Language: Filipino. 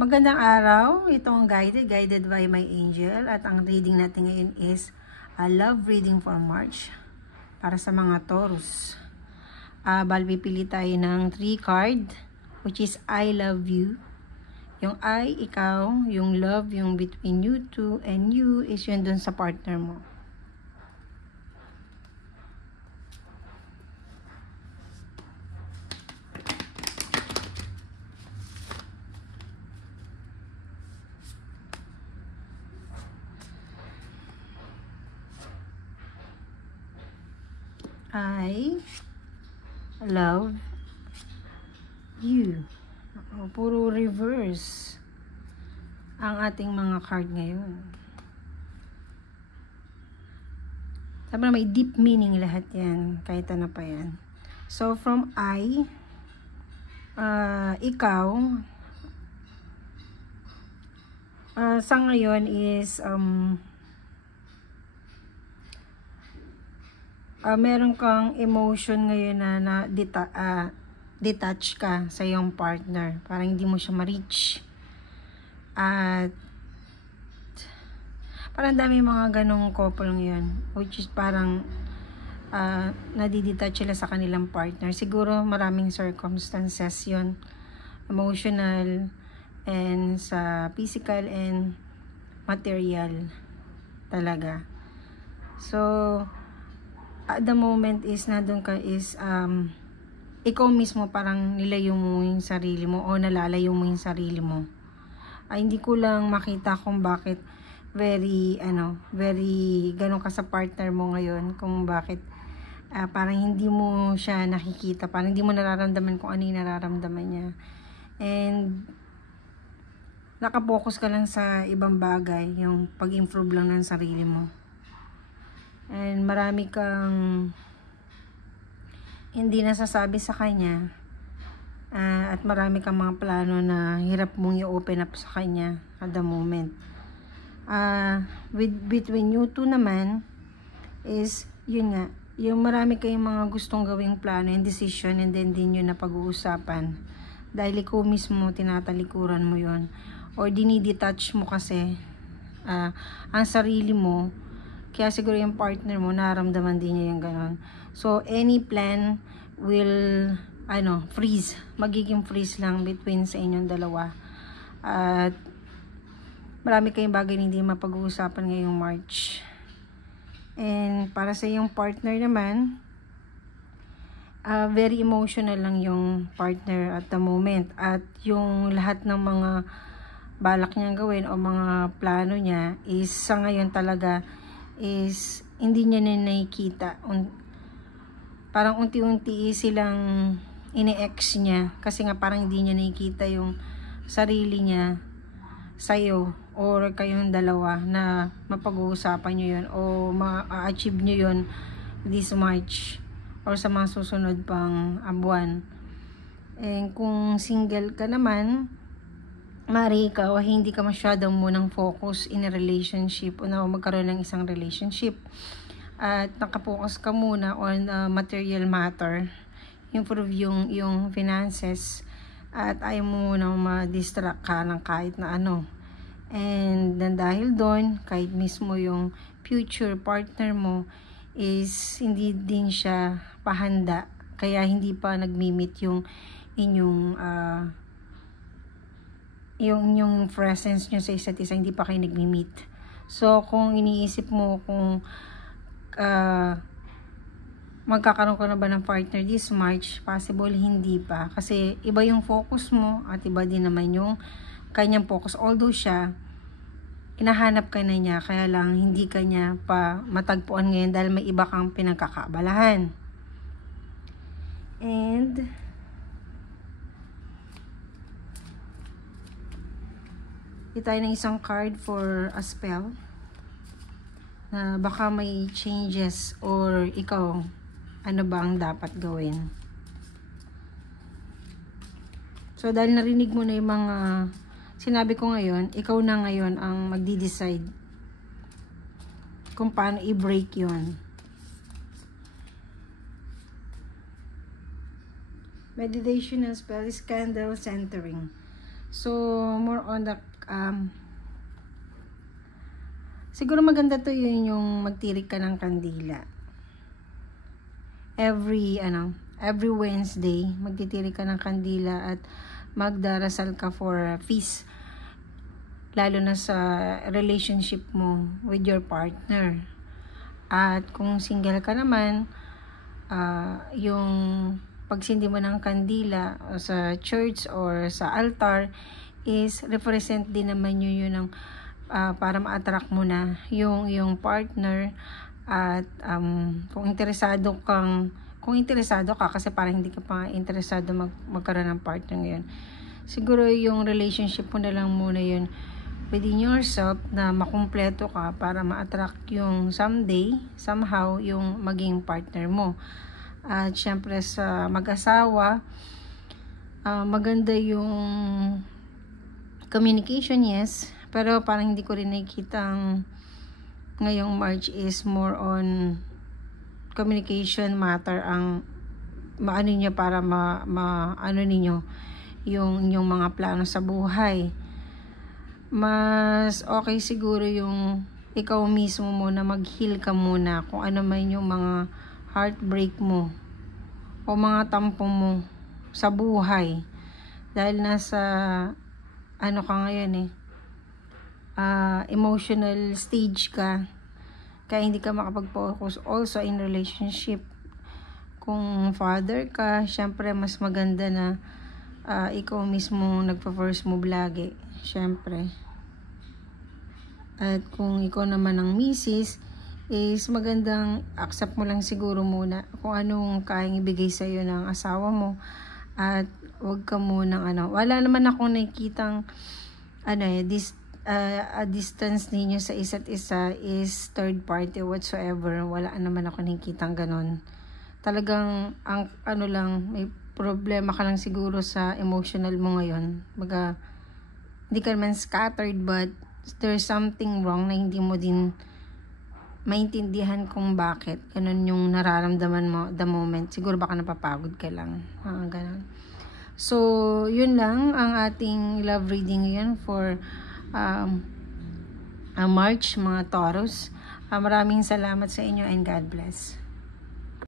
Magandang araw, ito ang guided by my angel at ang reading natin ngayon is a love reading for March para sa mga Taurus. Pipili tayo ng 3 card which is I love you. Yung I, ikaw, yung love, yung between you two, and you is yun dun sa partner mo. I love you. Puro reverse ang ating mga card ngayon. Sabi na may deep meaning lahat yan, kahit ano pa yan. So from I, ikaw, sa ngayon is meron kang emotion ngayon na detach ka sa iyong partner. Parang hindi mo siya ma-reach. At parang dami mga ganong couple ngayon. Which is parang nadidetach sila sa kanilang partner. Siguro maraming circumstances yun. Emotional and sa physical and material talaga. So, at the moment is nandun ka is ikaw mismo parang nilayo mo yung sarili mo o nalalayo mo yung sarili mo. Hindi ko lang makita kung bakit very ganun ka sa partner mo ngayon, kung bakit parang hindi mo siya nakikita, parang hindi mo nararamdaman kung ano yung nararamdaman niya. And nakapokus ka lang sa ibang bagay, yung pag-improve lang ng sarili mo. And marami kang hindi nasasabi sa kanya. At marami kang mga plano na hirap mong i-open up sa kanya at the moment. Between you two naman is, yun nga, yung marami kayong mga gustong gawing plano and decision, and then din yun na pag-uusapan. Dahil ikaw mismo tinatalikuran mo yun. Or dinidetach mo kasi ang sarili mo. Kaya siguro yung partner mo, nararamdaman din niya yung ganon. So, any plan will, freeze. Magiging freeze lang between sa inyong dalawa. At marami kayong bagay na hindi mapag-uusapan ngayong March. And para sa iyong partner naman, very emotional lang yung partner at the moment. At yung lahat ng mga balak niyang gawin o mga plano niya is sa ngayon talaga is hindi niya na nakikita. Parang unti-unti silang ine-ex niya kasi nga parang hindi niya nakikita yung sarili niya sa'yo or kayong dalawa na mapag-uusapan nyo yun o ma-achieve nyo yun this March or sa mga susunod pang buwan. And kung single ka naman, mari ikaw hindi ka masyadong munang focus in a relationship o na magkaroon ng isang relationship. At nakapokus ka muna on material matter, improve yung finances, at ayaw mo muna ma-distract ka ng kahit na ano. And then dahil doon, kahit mismo yung future partner mo is hindi din siya pahanda, kaya hindi pa nagmi-meet yung inyong yung presence nyo sa isa't isa, hindi pa kayo nagmi-meet. So kung iniisip mo kung magkakaroon ka na ba ng partner this March, possible hindi pa. Kasi iba yung focus mo at iba din naman yung kanyang focus. Although siya, hinahanap ka na niya, kaya lang hindi ka niya pa matagpuan ngayon dahil may iba kang pinagkakaabalahan. And tayo ng isang card for a spell na baka may changes or ikaw, ano ba ang dapat gawin. So dahil narinig mo na yung mga sinabi ko ngayon, ikaw na ngayon ang magdi-decide kung paano i-break yun. Meditation and spell is candle centering. So, more on the, siguro maganda to yun yung magtirik ka ng kandila. Every Wednesday, magtitirik ka ng kandila at magdarasal ka for peace. Lalo na sa relationship mo with your partner. At kung single ka naman, yung pagsindi mo ng kandila sa church or sa altar is represent din naman yun ng para ma-attract mo na yung partner. At kung interesado ka kasi parang hindi ka pa interesado magkaroon ng partner ngayon, siguro yung relationship mo na lang muna yun within yourself na makumpleto ka para ma-attract yung somehow yung maging partner mo. At syempre sa mag-asawa, maganda yung communication, yes, pero parang hindi ko rin nakikita ngayong March is more on communication matter ang maano niyo para ano ninyo yung mga plano sa buhay. Mas okay siguro yung ikaw mismo muna mag-heal ka muna kung ano man yung mga heartbreak mo o mga tampo mo sa buhay, dahil nasa ka ngayon emotional stage ka, kaya hindi ka makapag-focus also in relationship. Kung father ka, syempre mas maganda na ikaw mismo nagpa-first move lagi, syempre. At kung ikaw naman ang misis, is magandang accept mo lang siguro muna kung anong kayang ibigay sa iyo ng asawa mo, at wag ka munang wala naman akong nakikitang a distance ninyo sa isa't isa is third party whatsoever. Wala naman ako nakikitang ganon. Talagang ang lang, may problema ka lang siguro sa emotional mo ngayon. Baga hindi ka naman scattered, but there's something wrong na hindi mo din maintindihan kung bakit ganun yung nararamdaman mo the moment. Siguro baka napapagod ka lang, ganun. So yun lang ang ating love reading ngayon for March, mga Taurus. Maraming salamat sa inyo and God bless.